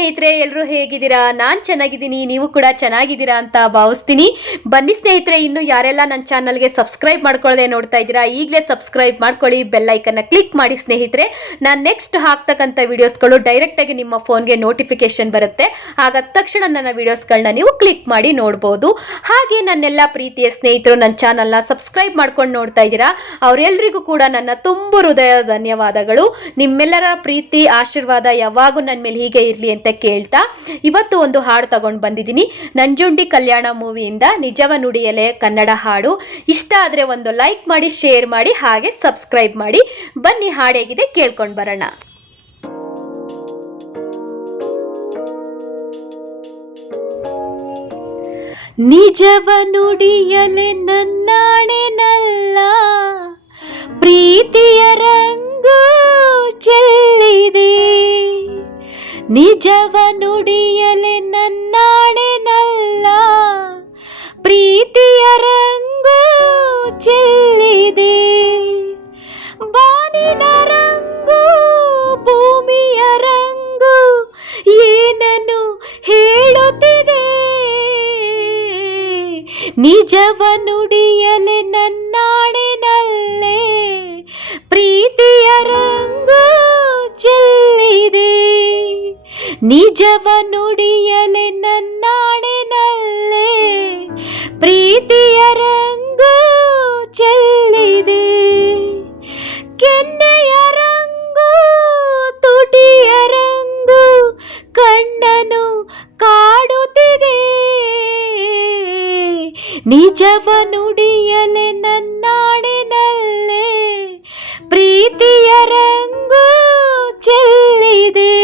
ಸ್ನೇಹಿತರೆ, ಎಲ್ಲರೂ ಹೇಗಿದ್ದೀರಾ? ನಾನು ಚೆನ್ನಾಗಿದ್ದೀನಿ, ನೀವು ಕೂಡ ಚೆನ್ನಾಗಿದ್ದೀರಾ ಅಂತ ಭಾವಿಸ್ತೀನಿ. ಬನ್ನಿ ಸ್ನೇಹಿತರೆ, ಇನ್ನು ಯಾರೆಲ್ಲ ನನ್ನ ಚಾನಲ್ಗೆ ಸಬ್ಸ್ಕ್ರೈಬ್ ಮಾಡ್ಕೊಳ್ಳದೆ ನೋಡ್ತಾ ಇದ್ದೀರಾ, ಈಗಲೇ ಸಬ್ಸ್ಕ್ರೈಬ್ ಮಾಡ್ಕೊಳ್ಳಿ, ಬೆಲ್ ಐಕನ್ನ ಕ್ಲಿಕ್ ಮಾಡಿ ಸ್ನೇಹಿತರೆ. ನಾನು ನೆಕ್ಸ್ಟ್ ಹಾಕ್ತಕ್ಕಂಥ ವಿಡಿಯೋಸ್ಗಳು ಡೈರೆಕ್ಟಾಗಿ ನಿಮ್ಮ ಫೋನ್ಗೆ ನೋಟಿಫಿಕೇಶನ್ ಬರುತ್ತೆ. ಆಗ ತಕ್ಷಣ ನನ್ನ ವಿಡಿಯೋಸ್ಗಳನ್ನ ನೀವು ಕ್ಲಿಕ್ ಮಾಡಿ ನೋಡ್ಬೋದು. ಹಾಗೆ ನನ್ನೆಲ್ಲ ಪ್ರೀತಿಯ ಸ್ನೇಹಿತರು ನನ್ನ ಚಾನಲ್ನ ಸಬ್ಸ್ಕ್ರೈಬ್ ಮಾಡ್ಕೊಂಡು ನೋಡ್ತಾ ಇದ್ದೀರಾ, ಅವರೆಲ್ಲರಿಗೂ ಕೂಡ ನನ್ನ ತುಂಬ ಹೃದಯದ ಧನ್ಯವಾದಗಳು. ನಿಮ್ಮೆಲ್ಲರ ಪ್ರೀತಿ ಆಶೀರ್ವಾದ ಯಾವಾಗೂ ನನ್ನ ಮೇಲೆ ಹೀಗೆ ಇರಲಿ ಅಂತ ಕೇಳ್ತಾ ಇವತ್ತು ಒಂದು ಹಾಡು ತಗೊಂಡು ಬಂದಿದ್ದೀನಿ. ನಂಜುಂಡಿ ಕಲ್ಯಾಣ ಮೂವಿಯಿಂದ ನಿಜವ ನುಡಿಯಲೆ ಕನ್ನಡ ಹಾಡು. ಇಷ್ಟ ಆದರೆ ಒಂದು ಲೈಕ್ ಮಾಡಿ, ಶೇರ್ ಮಾಡಿ, ಹಾಗೆ ಸಬ್ಸ್ಕ್ರೈಬ್ ಮಾಡಿ. ಬನ್ನಿ ಹಾಡು ಹೇಗಿದೆ ಕೇಳ್ಕೊಂಡು ಬರೋಣ. ನಿಜವ ನುಡಿಯಲೆ ನನ್ನಾಣೆನಲ್ಲ, ಪ್ರೀತಿಯ ರಂಗು ಚೆಲ್ಲಿದೆ. ನಿಜವ ನುಡಿಯಲೆ ನನ್ನಾಣೆನಲ್ಲ, ಪ್ರೀತಿಯ ರಂಗು ಚೆಲ್ಲಿದೆ. ಬಾನಿನ ರಂಗು ಭೂಮಿಯ ರಂಗು ಏನನ್ನು ಹೇಳುತ್ತಿದೆ. ನಿಜವ ನುಡಿಯಲೆ ನನ್ನಾಣೆನಲ್ಲೇ, ಪ್ರೀತಿಯ ರಂಗು ಚೆಲ್ಲಿದೆ. ನಿಜವ ನುಡಿಯಲೆ ನನ್ನಾಣೆನಲ್ಲೇ, ಪ್ರೀತಿಯ ರಂಗು ಚೆಲ್ಲಿದೆ. ಕೆನ್ನೆಯ ರಂಗು ತುಟಿಯ ರಂಗು ಕಣ್ಣನು ಕಾಡುತ್ತಿದೆ. ನಿಜವ ನುಡಿಯಲೆ ನನ್ನಾಣೆನಲ್ಲೇ, ಪ್ರೀತಿಯ ರಂಗು ಚೆಲ್ಲಿದೆ.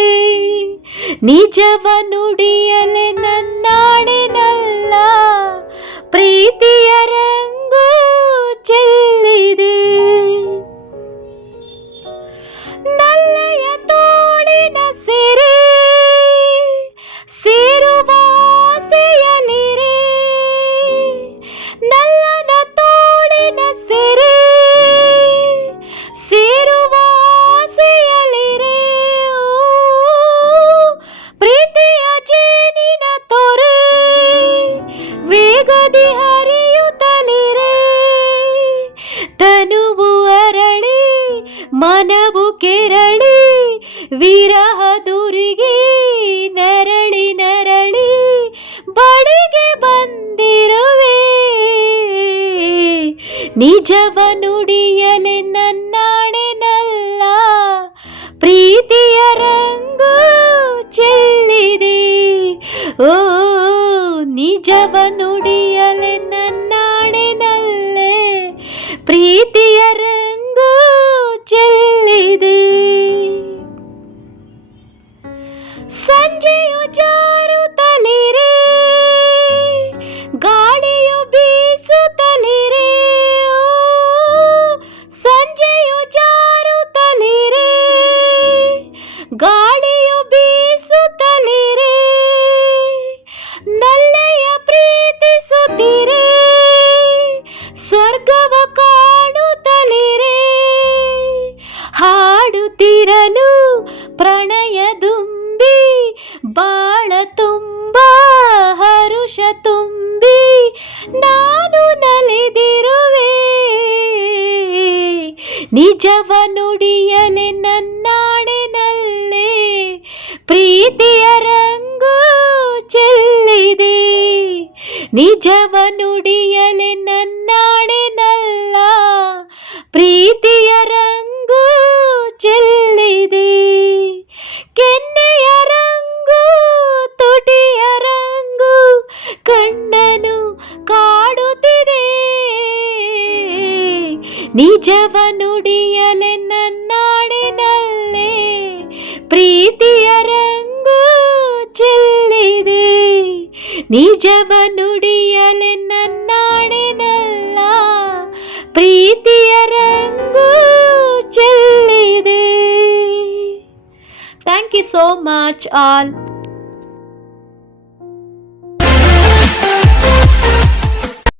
ನಿಜವ ನುಡಿಯಲೆ ನನ್ನಾಣೆನಲ್ಲ, ಪ್ರೀತಿಯ ರಂಗು ಚೆಲ್ಲಿದೆ. ನಲ್ಲೆಯ ತೋಳಿನ ಸೆರೆ ಸೇರುವ ಆಸೆಯಲಿರೆ. ನಲ್ಲನ ತೋಳಿನ ಸೆರೆ ಸೇರುವ ಆಸೆಯಲಿರೆ. ಪ್ರೀತಿಯ ಜೇನಿನ ತೊರೆ ವೇಗದಿ ಹರಿಯುತ್ತಲಿರೆ. ತನುವು ಅರಳಿ ಮನವು ಕೆರಳಿ, ವಿರಹ ದುರಿಗೆ ನರಳಿ ನರಳಿ ಬಳಿಗೆ ಬಂದಿರುವೆ. ನಿಜವ ನುಡಿಯಲೆ ನನ್ನಾಣೆನಲ್ಲ, ಪ್ರೀತಿಯ ರಂಗು ಚೆಲ್ಲಿದೆ. ಓ ನಿಜವ ನುಡಿಯಲೆ ನನ್ನಾಣೆನಲ್ಲೇ, ಪ್ರೀತಿಯ ರಂಗು ಚೆಲ್ಲಿದೆ. ಸಂಜೆಯು ಜಾರುತ್ತಲಿರೆ, ಗಾಳಿಯು ಬೀಸುತ್ತಲಿರೆ. ಸಂಜೆಯು ಜಾರುತ್ತಲಿರೆ, ಗಾಳಿಯು ಬೀಸುತ್ತಲಿರೆ. ನಲ್ಲೆಯ ಪ್ರೀತಿಸುತ್ತಿರೆ, ಸ್ವರ್ಗವ ಕಾಣುತ್ತಲಿರೆ. ಹಾಡುತ್ತಿರಲು ಪ್ರಣಯ ದುಂಬಿ, ಬಾಳ ತುಂಬ ಹರುಷ ತುಂಬಿ ನಾನು ನಲಿದಿರುವೆ. ನಿಜವ ನುಡಿಯಲೆ ನನ್ನಾಣೆನಲ್ಲೇ, ಪ್ರೀತಿಯ ರಂಗು ಚೆಲ್ಲಿದೆ. ನಿಜವ ನುಡಿಯಲೆ ನನ್ನಾಣೆನಲ್ಲ, ಪ್ರೀತಿಯ ರಂಗು ಚೆಲ್ಲಿದೆ. ಕೆನ್ನೆಯ ರಂಗು ತುಟಿಯ ರಂಗು ಕಣ್ಣನು ಕಾಡುತ್ತಿದೆ. ನಿಜವ ನುಡಿಯಲೆ ನನ್ನಾಣೆನಲ್ಲೇ, ಪ್ರೀತಿಯ ರಂಗು ಚೆಲ್ಲಿದೆ. ನಿಜವ ನುಡಿಯಲೆ ನನ್ನಾಣೆನಲ್ಲ, ಪ್ರೀತಿಯ ರಂಗು ಚೆಲ್ಲಿದೆ. Thank you so much all.